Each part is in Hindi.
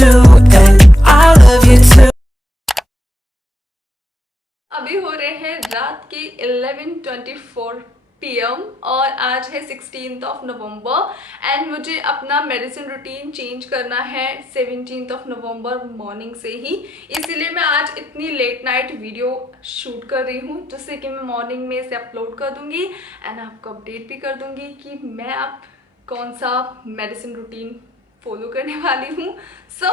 too, and I love you too. अभी हो रहे हैं रात के 11:24 PM और आज है 16 नवंबर एंड मुझे अपना मेडिसिन रूटीन चेंज करना है 17 नवंबर मॉर्निंग से ही, इसीलिए मैं आज इतनी लेट नाइट वीडियो शूट कर रही हूँ जिससे कि मैं मॉर्निंग में इसे अपलोड कर दूंगी एंड आपको अपडेट भी कर दूंगी कि मैं अब कौन सा मेडिसिन रूटीन फॉलो करने वाली हूँ। सो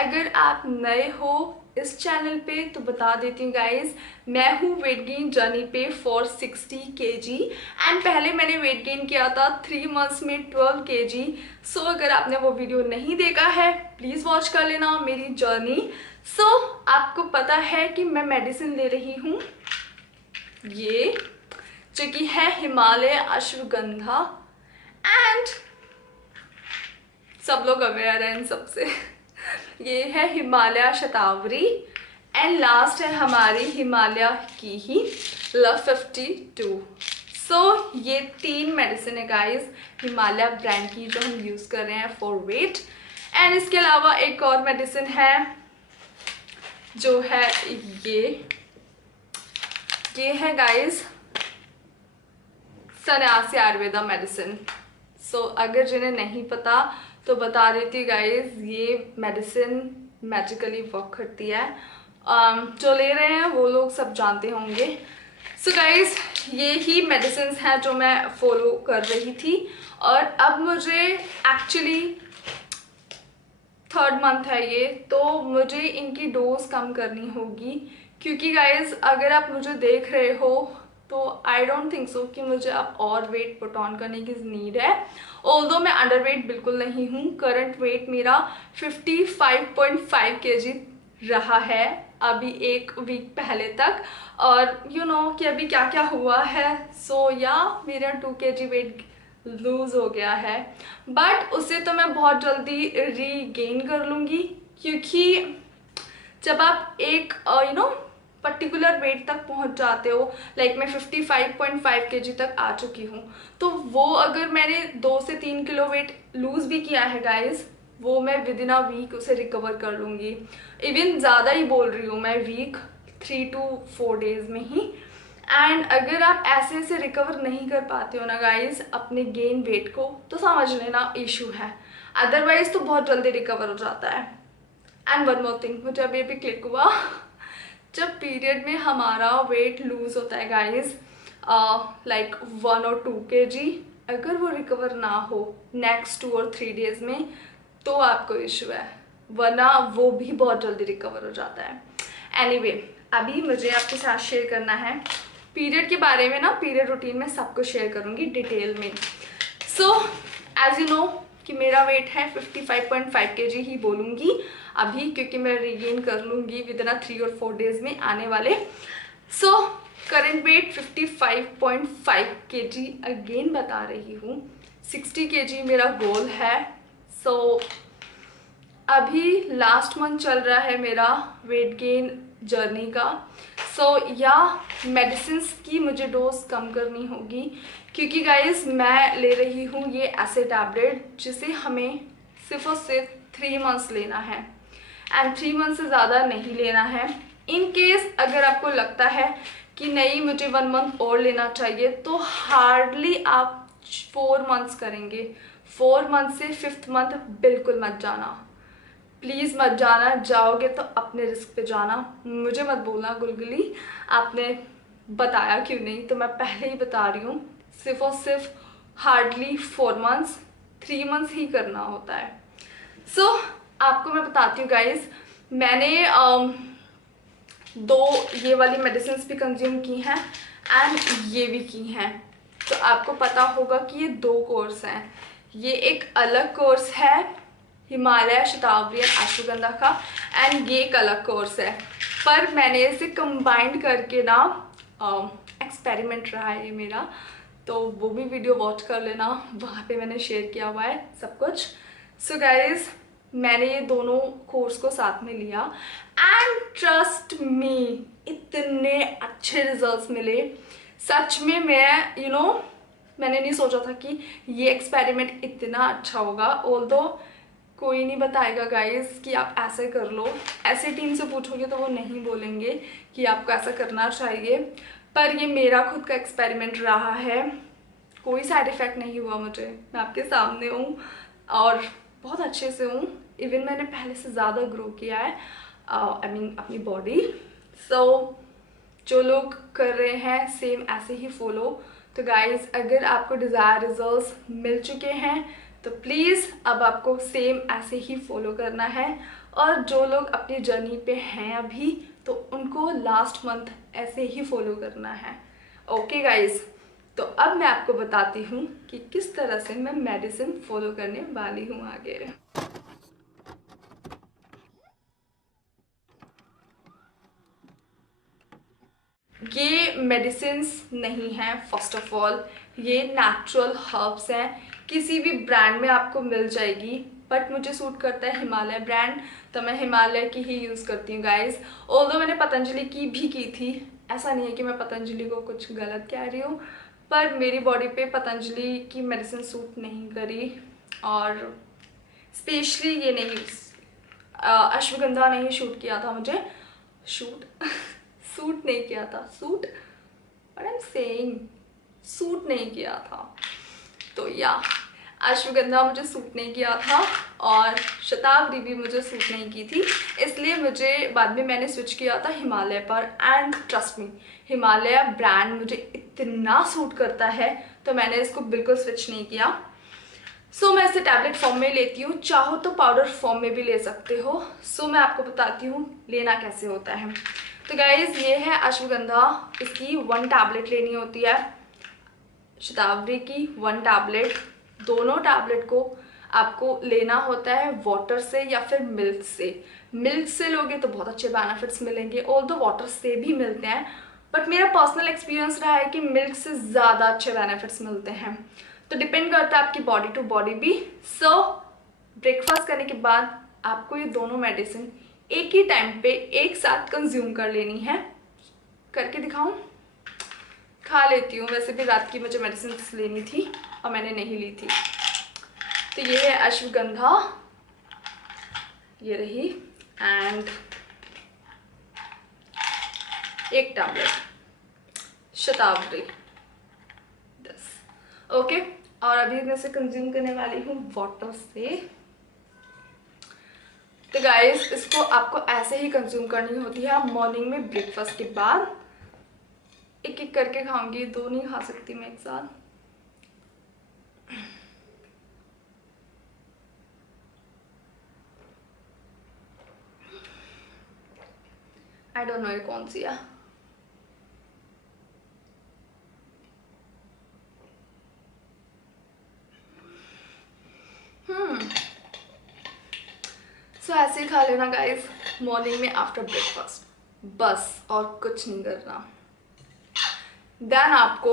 अगर आप नए हो इस चैनल पे तो बता देती हूँ गाइज, मैं हूँ वेट गेन जर्नी पे फॉर 60 kg एंड पहले मैंने वेट गेन किया था 3 मंथ्स में 12 kg। सो अगर आपने वो वीडियो नहीं देखा है प्लीज़ वॉच कर लेना मेरी जर्नी। सो आपको पता है कि मैं मेडिसिन ले रही हूँ ये जो कि है हिमालय अश्वगंधा एंड सब लोग अवेयर हैं इन सबसे। ये है हिमालय शतावरी एंड लास्ट है हमारी हिमालय की ही लव 52। सो ये 3 मेडिसिन है गाइस हिमालय ब्रांड की जो हम यूज़ कर रहे हैं फॉर वेट एंड इसके अलावा एक और मेडिसिन है जो है ये है गाइस सन्यासी आयुर्वेदा मेडिसिन। सो अगर जिन्हें नहीं पता तो बता देती गाइस, ये मेडिसिन मैजिकली वर्क करती है। जो ले रहे हैं वो लोग सब जानते होंगे। सो गाइस ये ही मेडिसिन हैं जो मैं फॉलो कर रही थी और अब मुझे एक्चुअली 3rd मंथ है ये, तो मुझे इनकी डोज कम करनी होगी क्योंकि गाइस अगर आप मुझे देख रहे हो तो आई डोंट थिंक सो कि मुझे अब और वेट पुट ऑन करने की नीड है। ऑल्दो मैं अंडर वेट बिल्कुल नहीं हूँ, करंट वेट मेरा 55.5 kg रहा है अभी एक वीक पहले तक और यू नो कि अभी क्या क्या हुआ है। सो या मेरा 2 kg वेट लूज हो गया है बट उसे तो मैं बहुत जल्दी रीगेन कर लूँगी क्योंकि जब आप एक पर्टिकुलर वेट तक पहुंच जाते हो, लाइक मैं 55.5 kg तक आ चुकी हूँ, तो वो अगर मैंने 2 से 3 किलो वेट लूज भी किया है गाइस, वो मैं विद इन अ वीक उसे रिकवर कर लूँगी। इवन ज़्यादा ही बोल रही हूँ मैं, वीक 3 to 4 डेज में ही। एंड अगर आप ऐसे से रिकवर नहीं कर पाते हो ना गाइस अपने गेन वेट को, तो समझ लेना इशू है, अदरवाइज तो बहुत जल्दी रिकवर हो जाता है। एंड वन मोर थिंग, मुझे अभी क्लिक हुआ जब पीरियड में हमारा वेट लूज होता है गाइस लाइक 1 और 2 kg, अगर वो रिकवर ना हो नेक्स्ट 2 और 3 डेज में तो आपको इशू है, वरना वो भी बहुत जल्दी रिकवर हो जाता है। एनीवे अभी मुझे आपके साथ शेयर करना है पीरियड के बारे में ना, पीरियड रूटीन में सब कुछ शेयर करूँगी डिटेल में। सो एज यू नो कि मेरा वेट है 55.5 kg ही बोलूँगी अभी क्योंकि मैं रीगेन कर लूँगी विद इन 3 और 4 डेज में आने वाले। So current weight 55.5 kg again बता रही हूँ, 60 kg मेरा गोल है। सो अभी लास्ट मंथ चल रहा है मेरा वेट गेन जर्नी का। सो या मेडिसिन की मुझे डोज कम करनी होगी क्योंकि गाइस मैं ले रही हूँ ये ऐसे टैबलेट जिसे हमें सिर्फ और सिर्फ 3 मंथ्स लेना है एंड 3 मंथ से ज़्यादा नहीं लेना है। इन केस अगर आपको लगता है कि नहीं मुझे 1 मंथ और लेना चाहिए तो हार्डली आप 4 मंथ्स करेंगे। 4 मंथ से 5th मंथ बिल्कुल मत जाना, प्लीज़ मत जाना, जाओगे तो अपने रिस्क पे जाना। मुझे मत बोलना गुलगुली आपने बताया क्यों नहीं, तो मैं पहले ही बता रही हूँ, सिर्फ और सिर्फ हार्डली 4 मंथ्स 3 मंथ्स ही करना होता है। सो आपको मैं बताती हूँ गाइस, मैंने 2 ये वाली मेडिसिन भी कंज्यूम की हैं एंड ये भी की हैं, तो आपको पता होगा कि ये 2 कोर्स हैं। ये एक अलग कोर्स है हिमालय शतावरी अश्वगंधा का एंड ये एक अलग कोर्स है, पर मैंने इसे कंबाइंड करके ना एक्सपेरिमेंट रहा है ये मेरा, तो वो भी वीडियो वॉच कर लेना, वहाँ पे मैंने शेयर किया हुआ है सब कुछ। सो गाइज मैंने ये दोनों कोर्स को साथ में लिया एंड ट्रस्ट मी इतने अच्छे रिजल्ट्स मिले सच में। मैं मैंने नहीं सोचा था कि ये एक्सपेरिमेंट इतना अच्छा होगा। ऑल्दो कोई नहीं बताएगा गाइस कि आप ऐसे कर लो। ऐसे टीम से पूछोगे तो वो नहीं बोलेंगे कि आपको ऐसा करना चाहिए। पर ये मेरा खुद का एक्सपेरिमेंट रहा है, कोई साइड इफ़ेक्ट नहीं हुआ मुझे। मैं आपके सामने हूँ और बहुत अच्छे से हूँ। इवन मैंने पहले से ज़्यादा ग्रो किया है, आई मीन अपनी बॉडी। सो जो लोग कर रहे हैं सेम ऐसे ही फॉलो। तो गाइज अगर आपको डिज़ायर रिजल्ट्स मिल चुके हैं तो प्लीज़ अब आपको सेम ऐसे ही फॉलो करना है। और जो लोग अपनी जर्नी पे हैं अभी तो उनको लास्ट मंथ ऐसे ही फॉलो करना है। ओके गाइज, तो अब मैं आपको बताती हूँ कि किस तरह से मैं मेडिसिन फॉलो करने वाली हूँ आगे। ये मेडिसिन्स नहीं हैं, फर्स्ट ऑफ ऑल ये नेचुरल हर्ब्स हैं। किसी भी ब्रांड में आपको मिल जाएगी, बट मुझे सूट करता है हिमालय ब्रांड, तो मैं हिमालय की ही यूज़ करती हूँ गाइज। ऑल्दो मैंने पतंजलि की भी की थी, ऐसा नहीं है कि मैं पतंजलि को कुछ गलत कह रही हूँ, पर मेरी बॉडी पे पतंजलि की मेडिसिन सूट नहीं करी। और स्पेशली ये नहीं, अश्वगंधा नहीं शूट किया था मुझे, शूट सूट नहीं किया था, suit what I am saying, suit नहीं किया था। तो या अश्वगंधा मुझे सूट नहीं किया था और शतावरी भी मुझे सूट नहीं की थी, इसलिए मुझे बाद में मैंने स्विच किया था हिमालय पर। And trust me, Himalaya brand मुझे इतना सूट करता है तो मैंने इसको बिल्कुल स्विच नहीं किया। सो मैं इसे टैबलेट फॉर्म में लेती हूँ, चाहो तो पाउडर फॉर्म में भी ले सकते हो। सो मैं आपको बताती हूँ लेना कैसे होता है। तो गाइज ये है अश्वगंधा, इसकी 1 टैबलेट लेनी होती है, शतावरी की 1 टैबलेट। दोनों टैबलेट को आपको लेना होता है वाटर से या फिर मिल्क से। मिल्क से लोगे तो बहुत अच्छे बेनिफिट्स मिलेंगे, ऑल्दो वाटर से भी मिलते हैं, बट मेरा पर्सनल एक्सपीरियंस रहा है कि मिल्क से ज़्यादा अच्छे बेनिफिट्स मिलते हैं। तो डिपेंड करता है आपकी बॉडी टू बॉडी भी। सो ब्रेकफास्ट करने के बाद आपको ये दोनों मेडिसिन एक ही टाइम पे एक साथ कंज्यूम कर लेनी है। करके दिखाऊं? खा लेती हूँ, वैसे भी रात की मुझे मेडिसिन लेनी थी और मैंने नहीं ली थी। तो ये है अश्वगंधा, ये रही, एंड 1 टैबलेट शतावरी, ओके। और अभी मैं इसे कंज्यूम करने वाली हूँ वाटर से। तो गाइस इसको आपको ऐसे ही कंज्यूम करनी होती है मॉर्निंग में ब्रेकफास्ट के बाद। एक एक करके खाऊंगी, 2 नहीं खा सकती मैं एक साथ। आई डोंट नो ये कौन सी है। सो ऐसे ही खा लेना गाइस मॉर्निंग में आफ्टर ब्रेकफास्ट, बस और कुछ नहीं करना। देन आपको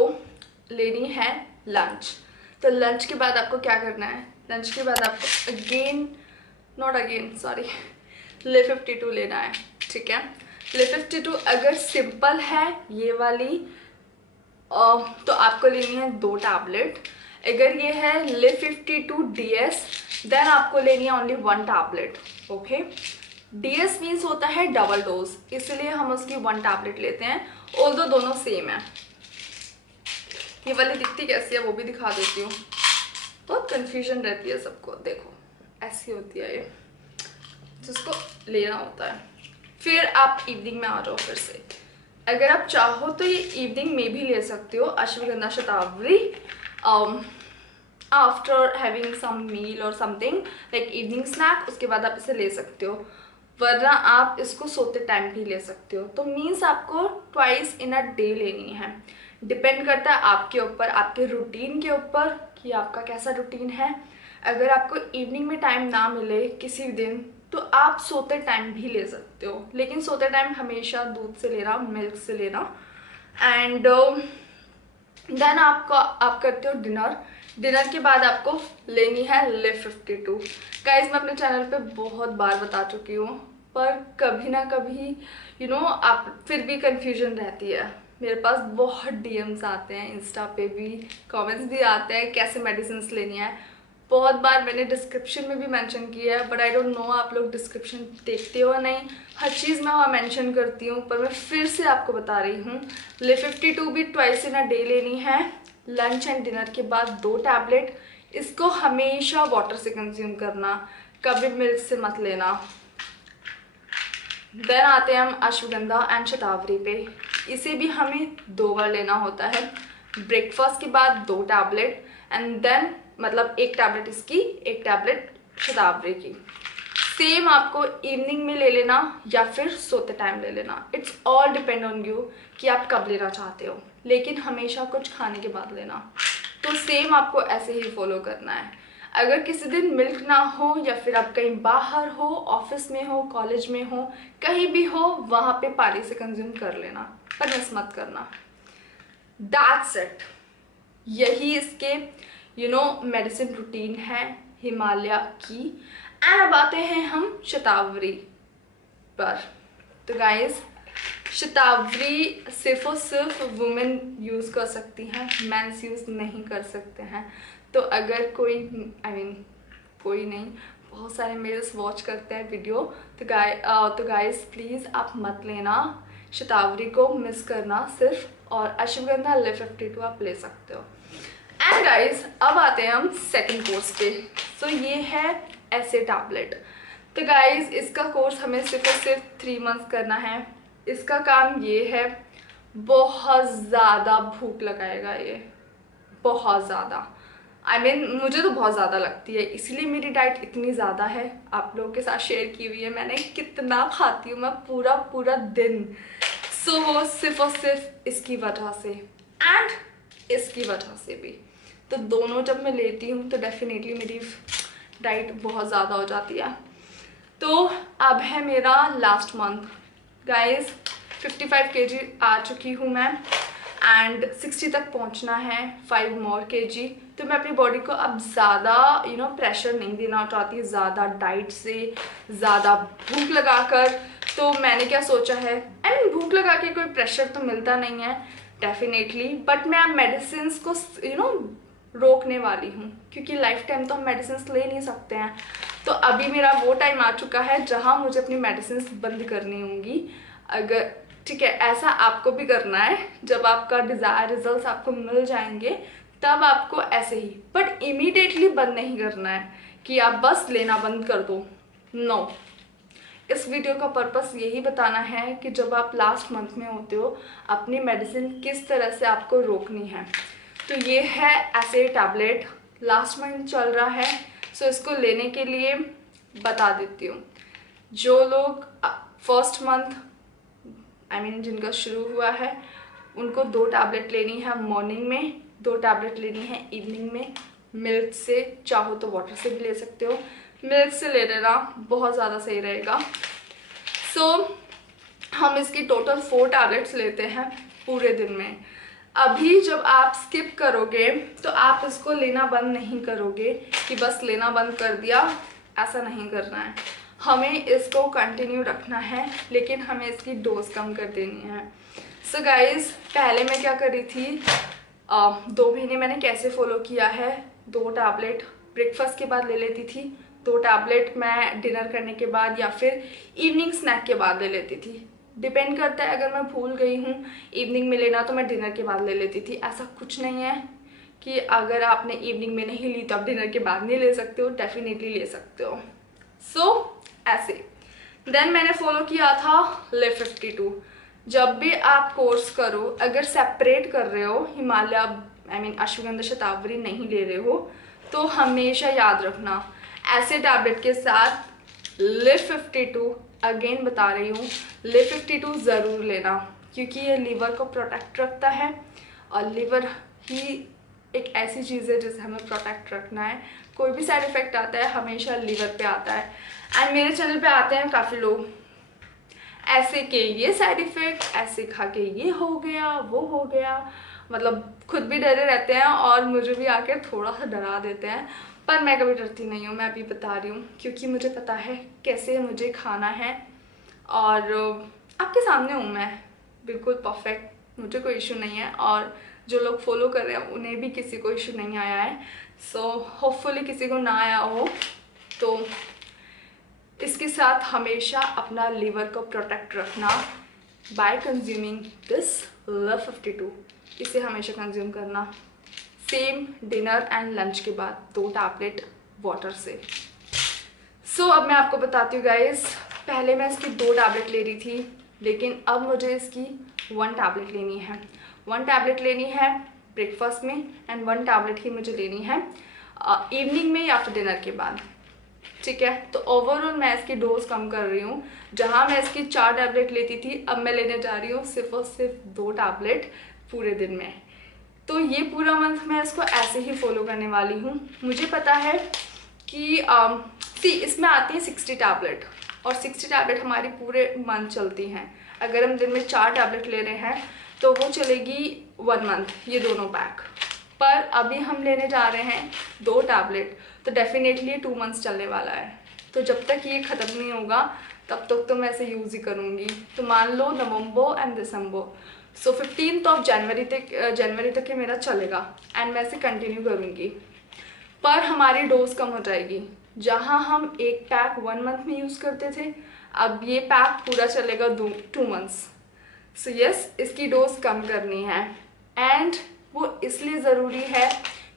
लेनी है लंच। तो लंच के बाद आपको क्या करना है, लंच के बाद आपको ले 52 लेना है, ठीक है। ले 52 अगर सिंपल है ये वाली तो आपको लेनी है 2 टैबलेट। अगर ये है ले 52 DS देन आपको लेनी है only 1 tablet, okay. DS means होता है डबल डोज, इसलिए हम उसकी 1 टैबलेट लेते हैं, ऑल्दो दोनों सेम है। ये वाली दिखती कैसी है वो भी दिखा देती हूँ, बहुत कंफ्यूजन रहती है सबको। देखो ऐसी होती है ये, जिसको लेना होता है। फिर आप इवनिंग में आ जाओ फिर से, अगर आप चाहो तो ये इवनिंग में भी ले सकते हो अश्वगंधा शतावरी आफ्टर हैविंग सम मील और समथिंग लाइक इवनिंग स्नैक, उसके बाद आप इसे ले सकते हो। वरना आप इसको सोते टाइम भी ले सकते हो। तो मीन्स आपको ट्वाइस इन अ डे लेनी है। डिपेंड करता है आपके ऊपर, आपके रूटीन के ऊपर कि आपका कैसा रूटीन है। अगर आपको इवनिंग में टाइम ना मिले किसी दिन तो आप सोते टाइम भी ले सकते हो, लेकिन सोते टाइम हमेशा दूध से लेना, मिल्क से लेना। एंड देन आप करते हो डिनर। डिनर के बाद आपको लेनी है ले 52। गाइज मैं अपने चैनल पे बहुत बार बता चुकी हूँ, पर कभी ना कभी आप फिर भी कंफ्यूजन रहती है। मेरे पास बहुत DMs आते हैं, इंस्टा पे भी कमेंट्स भी आते हैं कैसे मेडिसिन लेनी है, बहुत बार मैंने डिस्क्रिप्शन में भी मेंशन किया है, बट आई डोंट नो आप लोग डिस्क्रिप्शन देखते हो नहीं। हर चीज़ मैं वहाँ मेंशन करती हूँ, पर मैं फिर से आपको बता रही हूँ। लिव 52 भी ट्वाइस इन अ डे लेनी है, लंच एंड डिनर के बाद 2 टैबलेट। इसको हमेशा वाटर से कंज्यूम करना, कभी मिल्क से मत लेना। देन आते हैं हम अश्वगंधा एंड शतावरी पे। इसे भी हमें 2 बार लेना होता है, ब्रेकफास्ट के बाद 2 टैबलेट एंड देन मतलब 1 टैबलेट इसकी, 1 टैबलेट शतावरी की। सेम आपको इवनिंग में ले लेना या फिर सोते टाइम ले लेना। It's all depend on you कि आप कब लेना चाहते हो, लेकिन हमेशा कुछ खाने के बाद लेना। तो सेम आपको ऐसे ही फॉलो करना है। अगर किसी दिन मिल्क ना हो या फिर आप कहीं बाहर हो, ऑफिस में हो, कॉलेज में हो, कहीं भी हो, वहाँ पे पानी से कंज्यूम कर लेना, पर मिस मत करना। That's it. यही इसके मेडिसिन रूटीन है हिमालय की। एंड अब आते हैं हम शतावरी पर। तो गाइज, शतावरी सिर्फ और सिर्फ वुमेन यूज़ कर सकती हैं, मेंस यूज़ नहीं कर सकते हैं। तो अगर कोई कोई नहीं, बहुत सारे मेल्स वॉच करते हैं वीडियो, तो गाइज प्लीज़ आप मत लेना, शतावरी को मिस करना सिर्फ, और अश्वगंधा लिव 52 आप ले सकते हो। एंड गाइज, अब आते हैं हम सेकंड कोर्स पे। सो ये है ऐसे टैबलेट। तो गाइज, इसका कोर्स हमें सिर्फ और सिर्फ 3 मंथ्स करना है। इसका काम ये है, बहुत ज़्यादा भूख लगाएगा ये, बहुत ज़्यादा। मुझे तो बहुत ज़्यादा लगती है, इसलिए मेरी डाइट इतनी ज़्यादा है। आप लोगों के साथ शेयर की हुई है मैंने, कितना खाती हूँ मैं पूरा पूरा दिन। सो वो सिर्फ और सिर्फ इसकी वजह से एंड इसकी वजह से भी। तो दोनों जब मैं लेती हूँ तो डेफिनेटली मेरी डाइट बहुत ज़्यादा हो जाती है। तो अब है मेरा लास्ट मंथ गाइज, 55 kg आ चुकी हूँ मैं एंड 60 तक पहुँचना है, 5 more kg। तो मैं अपनी बॉडी को अब ज़्यादा प्रेशर नहीं देना चाहती, ज़्यादा डाइट से, ज़्यादा भूख लगाकर। तो मैंने क्या सोचा है, भूख लगा के कोई प्रेशर तो मिलता नहीं है डेफिनेटली, बट मैं अब मेडिसिन को रोकने वाली हूँ, क्योंकि लाइफ टाइम तो हम मेडिसिन ले नहीं सकते हैं। तो अभी मेरा वो टाइम आ चुका है जहाँ मुझे अपनी मेडिसिन बंद करनी होंगी। अगर ठीक है, ऐसा आपको भी करना है, जब आपका डिज़ायर रिजल्ट्स आपको मिल जाएंगे तब आपको ऐसे ही, बट इमीडिएटली बंद नहीं करना है कि आप बस लेना बंद कर दो। नो, इस वीडियो का पर्पस यही बताना है कि जब आप लास्ट मंथ में होते हो, अपनी मेडिसिन किस तरह से आपको रोकनी है। तो ये है ऐसे टैबलेट, लास्ट मंथ चल रहा है, सो इसको लेने के लिए बता देती हूँ। जो लोग फर्स्ट मंथ जिनका शुरू हुआ है, उनको 2 टैबलेट लेनी है मॉर्निंग में, 2 टैबलेट लेनी है इवनिंग में। मिल्क से, चाहो तो वाटर से भी ले सकते हो, मिल्क से ले लेना बहुत ज़्यादा सही रहेगा। सो हम इसकी टोटल 4 टैबलेट्स लेते हैं पूरे दिन में। अभी जब आप स्किप करोगे तो आप इसको लेना बंद नहीं करोगे कि बस लेना बंद कर दिया, ऐसा नहीं करना है। हमें इसको कंटिन्यू रखना है, लेकिन हमें इसकी डोज कम कर देनी है। सो गाइज, पहले मैं क्या करी थी, 2 महीने मैंने कैसे फॉलो किया है, 2 टैबलेट ब्रेकफास्ट के बाद ले लेती थी, 2 टैबलेट मैं डिनर करने के बाद या फिर इवनिंग स्नैक के बाद ले लेती थी। डिपेंड करता है, अगर मैं भूल गई हूँ इवनिंग में लेना तो मैं डिनर के बाद ले लेती थी। ऐसा कुछ नहीं है कि अगर आपने इवनिंग में नहीं ली तो आप डिनर के बाद नहीं ले सकते हो, डेफिनेटली ले सकते हो। सो ऐसे देन मैंने फॉलो किया था लिव 52। जब भी आप कोर्स करो, अगर सेपरेट कर रहे हो, हिमालय अश्वगंधा शतावरी नहीं ले रहे हो, तो हमेशा याद रखना ऐसे टैबलेट के साथ लिव 52, अगेन बता रही हूँ, लिव 52 ज़रूर लेना, क्योंकि ये लीवर को प्रोटेक्ट रखता है, और लीवर ही एक ऐसी चीज़ है जिसे हमें प्रोटेक्ट रखना है। कोई भी साइड इफ़ेक्ट आता है हमेशा लीवर पे आता है। एंड मेरे चैनल पे आते हैं काफ़ी लोग ऐसे के ये साइड इफ़ेक्ट, ऐसे खा के ये हो गया, वो हो गया, मतलब खुद भी डरे रहते हैं और मुझे भी आकर थोड़ा सा डरा देते हैं। पर मैं कभी डरती नहीं हूँ, मैं अभी बता रही हूँ, क्योंकि मुझे पता है कैसे मुझे खाना है, और आपके सामने हूँ मैं बिल्कुल परफेक्ट, मुझे कोई इशू नहीं है, और जो लोग फॉलो कर रहे हैं उन्हें भी किसी को इशू नहीं आया है। सो होपफुली किसी को ना आया हो। तो इसके साथ हमेशा अपना लीवर को प्रोटेक्ट रखना बाय कंज्यूमिंग दिस लव 52। इसे हमेशा कंज्यूम करना सेम डिनर एंड लंच के बाद 2 टैबलेट वाटर से। सो अब मैं आपको बताती हूँ गाइस, पहले मैं इसकी 2 टैबलेट ले रही थी, लेकिन अब मुझे इसकी 1 टैबलेट लेनी है। 1 टैबलेट लेनी है ब्रेकफास्ट में एंड 1 टैबलेट ही मुझे लेनी है इवनिंग में या फिर डिनर के बाद, ठीक है। तो ओवरऑल मैं इसकी डोज कम कर रही हूँ। जहाँ मैं इसकी 4 टैबलेट लेती थी, अब मैं लेने जा रही हूँ सिर्फ और सिर्फ 2 टैबलेट पूरे दिन में। तो ये पूरा मंथ मैं इसको ऐसे ही फॉलो करने वाली हूँ। मुझे पता है कि इसमें आती है 60 टैबलेट और 60 टैबलेट हमारी पूरे मंथ चलती हैं। अगर हम दिन में 4 टैबलेट ले रहे हैं तो वो चलेगी 1 मंथ, ये दोनों पैक। पर अभी हम लेने जा रहे हैं 2 टैबलेट, तो डेफिनेटली 2 मंथ्स चलने वाला है। तो जब तक ये ख़त्म नहीं होगा तब तक तो मैं इसे यूज़ ही करूँगी। तो मान लो नवंबर एंड दिसंबर, सो 15 जनवरी तक ये मेरा चलेगा एंड मैं इसे कंटिन्यू करूँगी। पर हमारी डोज कम हो जाएगी। जहाँ हम एक पैक 1 मंथ में यूज़ करते थे, अब ये पैक पूरा चलेगा 2 मंथ्स। सो यस, इसकी डोज कम करनी है एंड वो इसलिए ज़रूरी है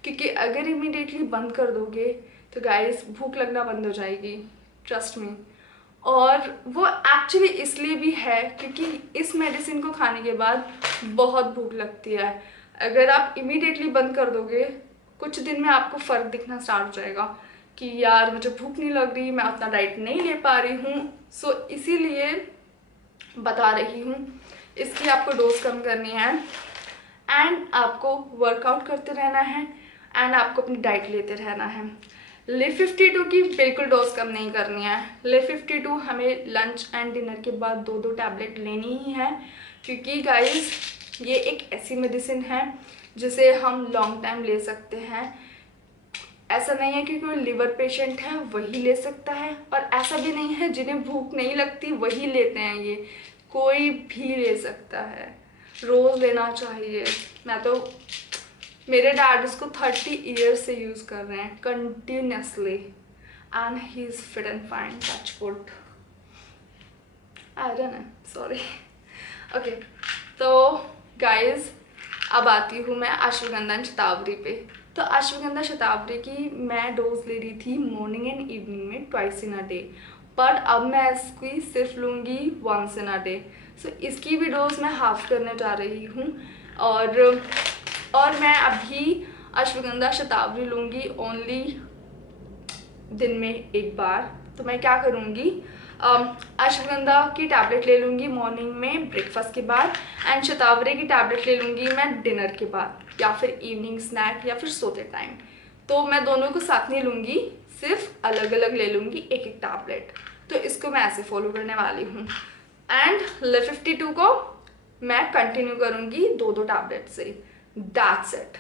क्योंकि अगर इमीडिएटली बंद कर दोगे तो गाइस भूख लगना बंद हो जाएगी, ट्रस्ट मी। और वो एक्चुअली इसलिए भी है क्योंकि इस मेडिसिन को खाने के बाद बहुत भूख लगती है। अगर आप इमीडिएटली बंद कर दोगे, कुछ दिन में आपको फ़र्क दिखना स्टार्ट हो जाएगा कि यार मुझे भूख नहीं लग रही, मैं अपना डाइट नहीं ले पा रही हूँ। सो इसीलिए बता रही हूँ, इसकी आपको डोज कम करनी है एंड आपको वर्कआउट करते रहना है एंड आपको अपनी डाइट लेते रहना है। लिव 52 की बिल्कुल डोज कम नहीं करनी है। लिव 52 हमें लंच एंड डिनर के बाद 2 टैबलेट लेनी ही है, क्योंकि गाइस ये एक ऐसी मेडिसिन है जिसे हम लॉन्ग टाइम ले सकते हैं। ऐसा नहीं है कि कोई लिवर पेशेंट है वही ले सकता है, और ऐसा भी नहीं है जिन्हें भूख नहीं लगती वही लेते हैं। ये कोई भी ले सकता है, रोज़ लेना चाहिए। मैं तो, मेरे डैड इसको 30 ईयर्स से यूज़ कर रहे हैं continuously and he is fit and fine, touch wood, I don't know, sorry. Okay, तो गाइज अब आती हूँ मैं अश्वगंधा एंड शतावरी पे। तो अश्वगंधा शतावरी की मैं डोज ले रही थी मॉर्निंग एंड इवनिंग में 2 इन अ डे, बट अब मैं इसकी सिर्फ लूँगी 1 इन अ डे। सो इसकी भी डोज मैं हाफ करने जा रही हूँ और मैं अभी अश्वगंधा शतावरी लूँगी ओनली दिन में 1 बार। तो मैं क्या करूँगी, अश्वगंधा की टैबलेट ले लूँगी मॉर्निंग में ब्रेकफास्ट के बाद एंड शतावरी की टैबलेट ले लूँगी मैं डिनर के बाद या फिर इवनिंग स्नैक या फिर सोते टाइम। तो मैं दोनों को साथ नहीं लूँगी, सिर्फ अलग अलग ले लूँगी 1-1 टैबलेट। तो इसको मैं ऐसे फॉलो करने वाली हूँ एंड लिव 52 को मैं कंटिन्यू करूँगी 2-2 टैबलेट से। That's it.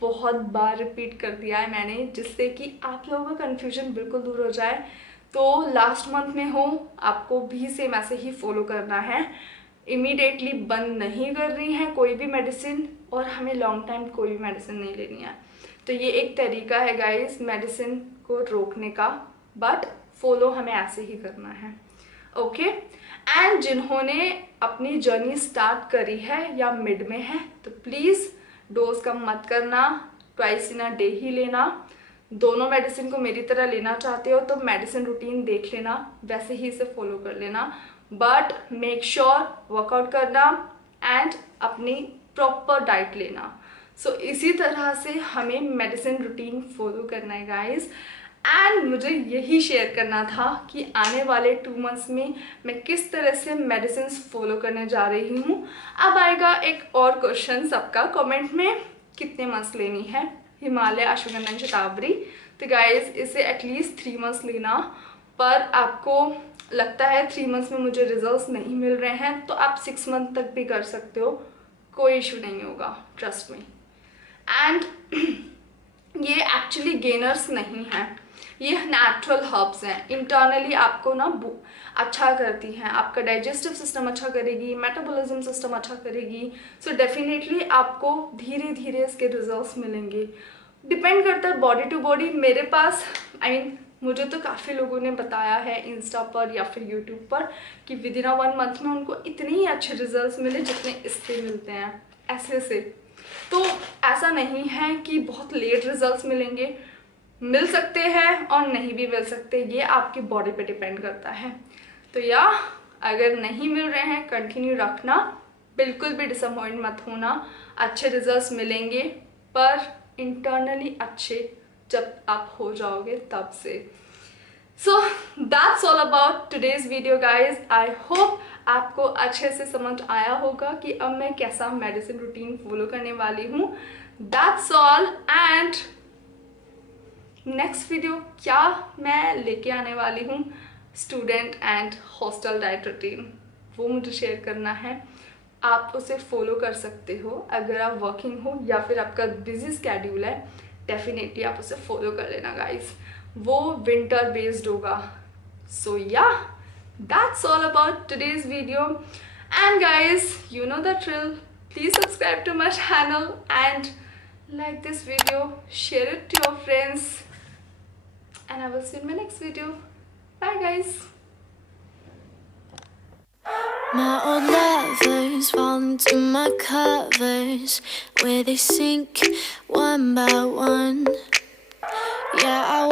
बहुत बार रिपीट कर दिया है मैंने, जिससे कि आप लोगों का कन्फ्यूजन बिल्कुल दूर हो जाए। तो लास्ट मंथ में हो, आपको भी सेम ऐसे ही फॉलो करना है। इमीडिएटली बंद नहीं कर रही है कोई भी मेडिसिन, और हमें लॉन्ग टाइम कोई भी मेडिसिन नहीं लेनी है। तो ये एक तरीका है गाइस मेडिसिन को रोकने का, बट फॉलो हमें ऐसे ही करना है, ओके। एंड जिन्होंने अपनी जर्नी स्टार्ट करी है या मिड में है, तो प्लीज़ डोज कम मत करना, 2 इन अ डे ही लेना। दोनों मेडिसिन को मेरी तरह लेना चाहते हो तो मेडिसिन रूटीन देख लेना, वैसे ही इसे फॉलो कर लेना, बट मेक श्योर वर्कआउट करना एंड अपनी प्रॉपर डाइट लेना। सो इसी तरह से हमें मेडिसिन रूटीन फॉलो करना है गाइस। एंड मुझे यही शेयर करना था कि आने वाले 2 मंथ्स में मैं किस तरह से मेडिसिन फॉलो करने जा रही हूँ। अब आएगा एक और क्वेश्चन सबका कमेंट में, कितने मंथ्स लेनी है हिमालय अश्वगंधा शतावरी। तो गाइस इसे एटलीस्ट 3 मंथ्स लेना, पर आपको लगता है 3 मंथ्स में मुझे रिजल्ट्स नहीं मिल रहे हैं तो आप 6 मंथ तक भी कर सकते हो, कोई इशू नहीं होगा, ट्रस्ट मी। एंड ये एक्चुअली गेनर्स नहीं है, ये नेचुरल हर्ब्स हैं। इंटरनली आपको ना अच्छा करती हैं, आपका डाइजेस्टिव सिस्टम अच्छा करेगी, मेटाबॉलिज्म सिस्टम अच्छा करेगी। सो डेफिनेटली आपको धीरे धीरे इसके रिजल्ट्स मिलेंगे। डिपेंड करता है बॉडी टू बॉडी। मेरे पास मुझे तो काफ़ी लोगों ने बताया है इंस्टा पर या फिर यूट्यूब पर कि विद इन 1 मंथ में उनको इतने ही अच्छे रिजल्ट्स मिले जितने इससे मिलते हैं ऐसे से। तो ऐसा नहीं है कि बहुत लेट रिजल्ट्स मिलेंगे, मिल सकते हैं और नहीं भी मिल सकते, ये आपकी बॉडी पे डिपेंड करता है। तो या अगर नहीं मिल रहे हैं कंटिन्यू रखना, बिल्कुल भी डिसअपॉइंट मत होना, अच्छे रिजल्ट्स मिलेंगे पर इंटरनली अच्छे जब आप हो जाओगे तब से। So that's all about today's video guys. I hope आपको अच्छे से समझ आया होगा कि अब मैं कैसा मेडिसिन रूटीन फॉलो करने वाली हूँ। That's all, and next video क्या मैं लेके आने वाली हूँ, student and hostel diet routine, वो मुझे शेयर करना है। आप उसे फॉलो कर सकते हो अगर आप वर्किंग हो या फिर आपका बिजी स्केड्यूल है, डेफिनेटली आप उसे फॉलो कर लेना गाइस। वो विंटर बेस्ड होगा। सो या that's all about today's video, and guys you know the drill, please subscribe to my channel and like this video, share it to your friends, and I will see you in my next video. Bye guys. My old lovers fall into my covers where they sink one by one. Yeah, I